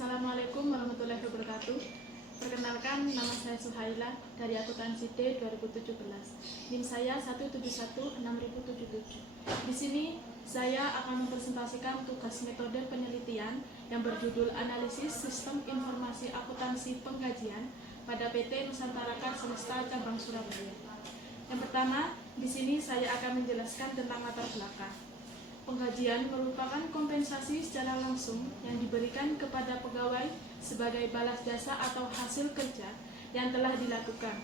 Assalamualaikum warahmatullahi wabarakatuh. Perkenalkan, nama saya Suhaila dari Akuntansi D 2017. NIM saya 1716077. Di sini saya akan mempresentasikan tugas metode penelitian yang berjudul Analisis Sistem Informasi Akuntansi Penggajian pada PT Nusantara Kars Semesta Cabang Surabaya. Yang pertama, di sini saya akan menjelaskan tentang latar belakang. Penggajian merupakan kompensasi secara langsung yang diberikan kepada pegawai sebagai balas jasa atau hasil kerja yang telah dilakukan.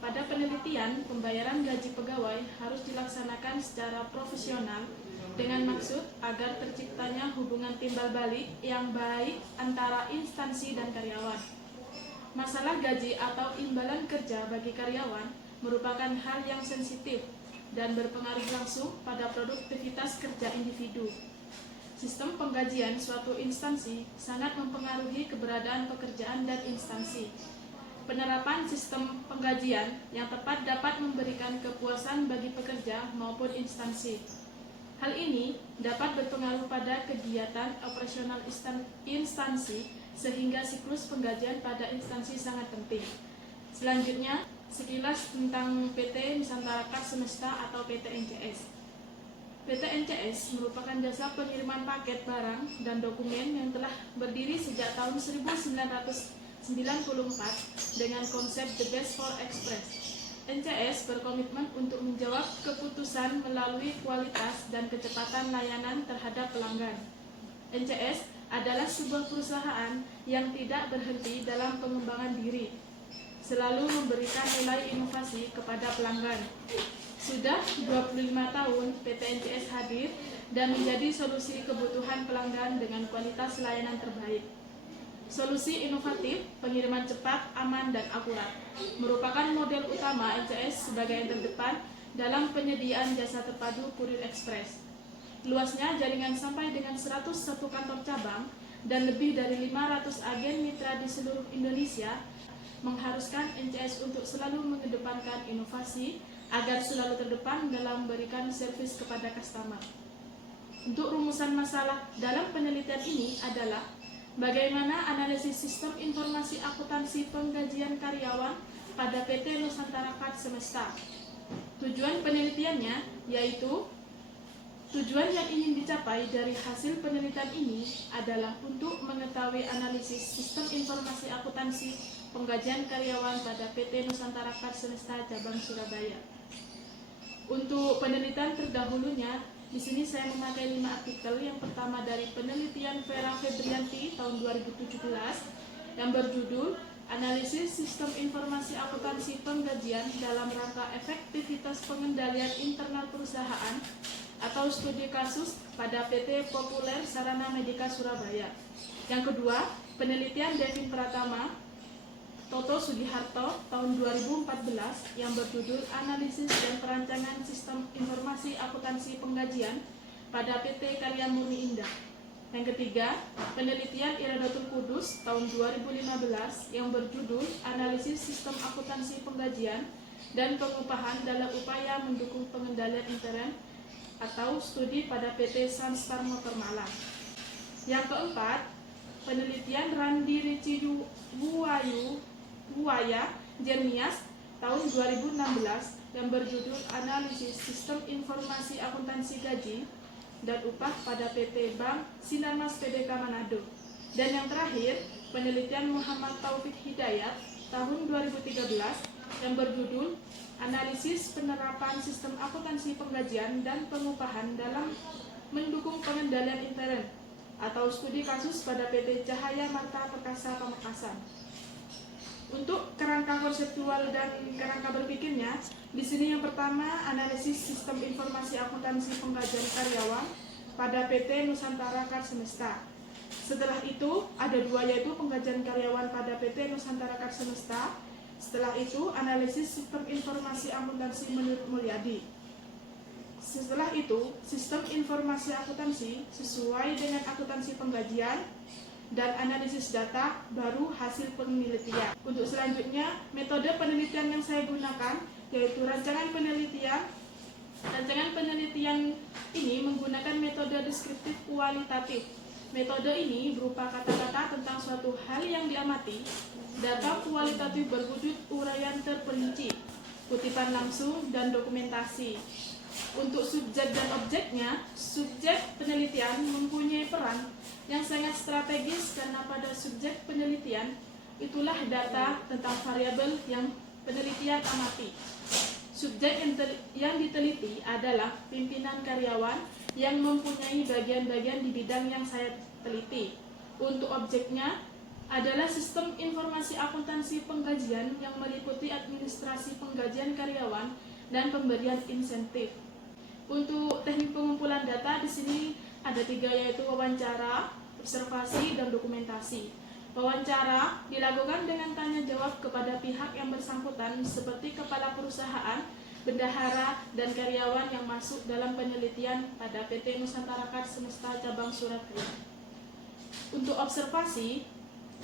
Pada penelitian, pembayaran gaji pegawai harus dilaksanakan secara profesional dengan maksud agar terciptanya hubungan timbal balik yang baik antara instansi dan karyawan. Masalah gaji atau imbalan kerja bagi karyawan merupakan hal yang sensitif dan berpengaruh langsung pada produktivitas kerja individu. Sistem penggajian suatu instansi sangat mempengaruhi keberadaan pekerjaan dan instansi. Penerapan sistem penggajian yang tepat dapat memberikan kepuasan bagi pekerja maupun instansi. Hal ini dapat berpengaruh pada kegiatan operasional instansi sehingga siklus penggajian pada instansi sangat penting. Selanjutnya, sekilas tentang PT Nusantara Kars Semesta atau PT NCS. PT NCS merupakan jasa pengiriman paket barang dan dokumen yang telah berdiri sejak tahun 1994 dengan konsep The Best for Express. NCS berkomitmen untuk menjawab keputusan melalui kualitas dan kecepatan layanan terhadap pelanggan. NCS adalah sebuah perusahaan yang tidak berhenti dalam pengembangan diri, selalu memberikan nilai inovasi kepada pelanggan. Sudah 25 tahun PT NCS hadir dan menjadi solusi kebutuhan pelanggan dengan kualitas layanan terbaik. Solusi inovatif, pengiriman cepat, aman, dan akurat merupakan model utama NCS sebagai yang terdepan dalam penyediaan jasa terpadu kurir ekspres. Luasnya jaringan sampai dengan 101 kantor cabang dan lebih dari 500 agen mitra di seluruh Indonesia mengharuskan NCS untuk selalu mengedepankan inovasi agar selalu terdepan dalam memberikan servis kepada customer. Untuk rumusan masalah dalam penelitian ini adalah bagaimana analisis sistem informasi akuntansi penggajian karyawan pada PT Nusantara Kars Semesta. Tujuan penelitiannya yaitu tujuan yang ingin dicapai dari hasil penelitian ini adalah untuk mengetahui analisis sistem informasi akuntansi penggajian karyawan pada PT Nusantara Kars Semesta Cabang Surabaya. Untuk penelitian terdahulunya, di sini saya memakai 5 artikel. Yang pertama dari penelitian Vera Febrianti tahun 2017 yang berjudul Analisis Sistem Informasi Akuntansi Penggajian dalam Rangka Efektivitas Pengendalian Internal Perusahaan atau studi kasus pada PT Populer Sarana Medika Surabaya. Yang kedua, penelitian Devin Pratama, Toto Sugiharto tahun 2014 yang berjudul Analisis dan Perancangan Sistem Informasi Akuntansi Penggajian pada PT Karya Murni Indah. Yang ketiga, penelitian Iradatul Kudus tahun 2015 yang berjudul Analisis Sistem Akuntansi Penggajian dan Pengupahan dalam Upaya Mendukung Pengendalian Intern atau studi pada PT Sunstar Motor Malang. Yang keempat, penelitian Randi Ricci Buaya Jernias tahun 2016 yang berjudul Analisis Sistem Informasi Akuntansi Gaji dan Upah pada PT Bank Sinarmas PDK Manado. Dan yang terakhir, penelitian Muhammad Taufik Hidayat tahun 2013 yang berjudul Analisis Penerapan Sistem Akuntansi Penggajian dan Pengupahan dalam Mendukung Pengendalian Intern atau studi kasus pada PT Cahaya Marta Perkasa Pamekasan. Untuk kerangka konseptual dan kerangka berpikirnya, di sini yang pertama analisis sistem informasi akuntansi penggajian karyawan pada PT Nusantara Kars Semesta. Setelah itu ada dua, yaitu penggajian karyawan pada PT Nusantara Kars Semesta. Setelah itu analisis sistem informasi akuntansi menurut Mulyadi. Setelah itu sistem informasi akuntansi sesuai dengan akuntansi penggajian dan analisis data baru hasil penelitian. Untuk selanjutnya, metode penelitian yang saya gunakan yaitu rancangan penelitian. Rancangan penelitian ini menggunakan metode deskriptif kualitatif Metode ini berupa kata-kata tentang suatu hal yang diamati, data kualitatif berwujud uraian terperinci, kutipan langsung, dan dokumentasi. Untuk subjek dan objeknya, subjek penelitian mempunyai peran yang sangat strategis karena pada subjek penelitian itulah data tentang variabel yang penelitian amati. Subjek yang diteliti adalah pimpinan karyawan yang mempunyai bagian-bagian di bidang yang saya teliti. Untuk objeknya adalah sistem informasi akuntansi penggajian yang meliputi administrasi penggajian karyawan dan pemberian insentif. Untuk teknik pengumpulan data di sini ada 3, yaitu wawancara, observasi, dan dokumentasi. Wawancara dilakukan dengan tanya jawab kepada pihak yang bersangkutan seperti kepala perusahaan, bendahara, dan karyawan yang masuk dalam penelitian pada PT Nusantara Kars Semesta Cabang Surabaya. Untuk observasi,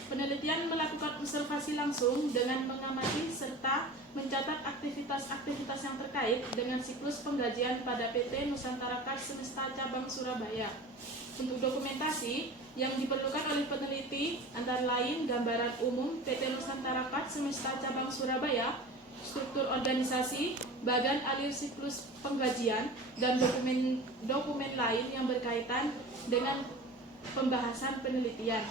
penelitian melakukan observasi langsung dengan mengamati serta mencatat aktivitas-aktivitas yang terkait dengan siklus penggajian pada PT Nusantara Kars Semesta Cabang Surabaya. Untuk dokumentasi yang diperlukan oleh peneliti antara lain gambaran umum PT Nusantara Kars Semesta Cabang Surabaya, struktur organisasi, bagan alir siklus penggajian, dan dokumen lain yang berkaitan dengan pembahasan penelitian.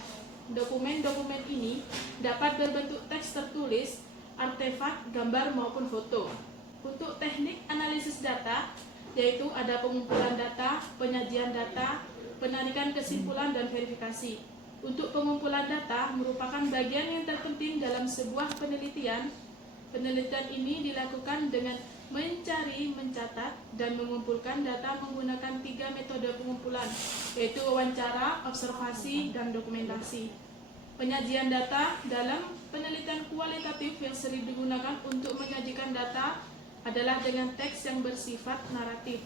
Dokumen-dokumen ini dapat berbentuk teks tertulis, artefak, gambar, maupun foto. Untuk teknik analisis data, yaitu ada pengumpulan data, penyajian data, penarikan kesimpulan, dan verifikasi. Untuk pengumpulan data merupakan bagian yang terpenting dalam sebuah penelitian. Penelitian ini dilakukan dengan mencari, mencatat, dan mengumpulkan data menggunakan 3 metode pengumpulan, yaitu wawancara, observasi, dan dokumentasi. Penyajian data dalam penelitian kualitatif yang sering digunakan untuk menyajikan data adalah dengan teks yang bersifat naratif.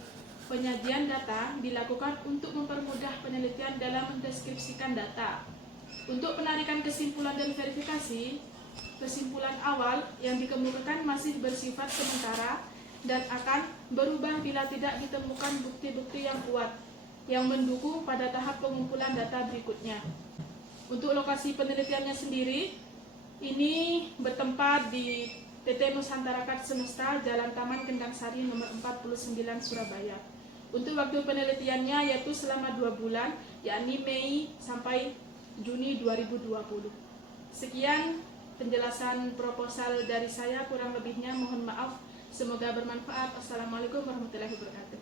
Penyajian data dilakukan untuk mempermudah penelitian dalam mendeskripsikan data. Untuk penarikan kesimpulan dan verifikasi, kesimpulan awal yang dikemukakan masih bersifat sementara dan akan berubah bila tidak ditemukan bukti-bukti yang kuat yang mendukung pada tahap pengumpulan data berikutnya. Untuk lokasi penelitiannya sendiri, ini bertempat di PT Nusantara Kars Semesta, Jalan Taman Kendang Sari nomor 49 Surabaya. Untuk waktu penelitiannya yaitu selama 2 bulan, yakni Mei sampai Juni 2020. Sekian penjelasan proposal dari saya, kurang lebihnya mohon maaf. Semoga bermanfaat. Assalamualaikum warahmatullahi wabarakatuh.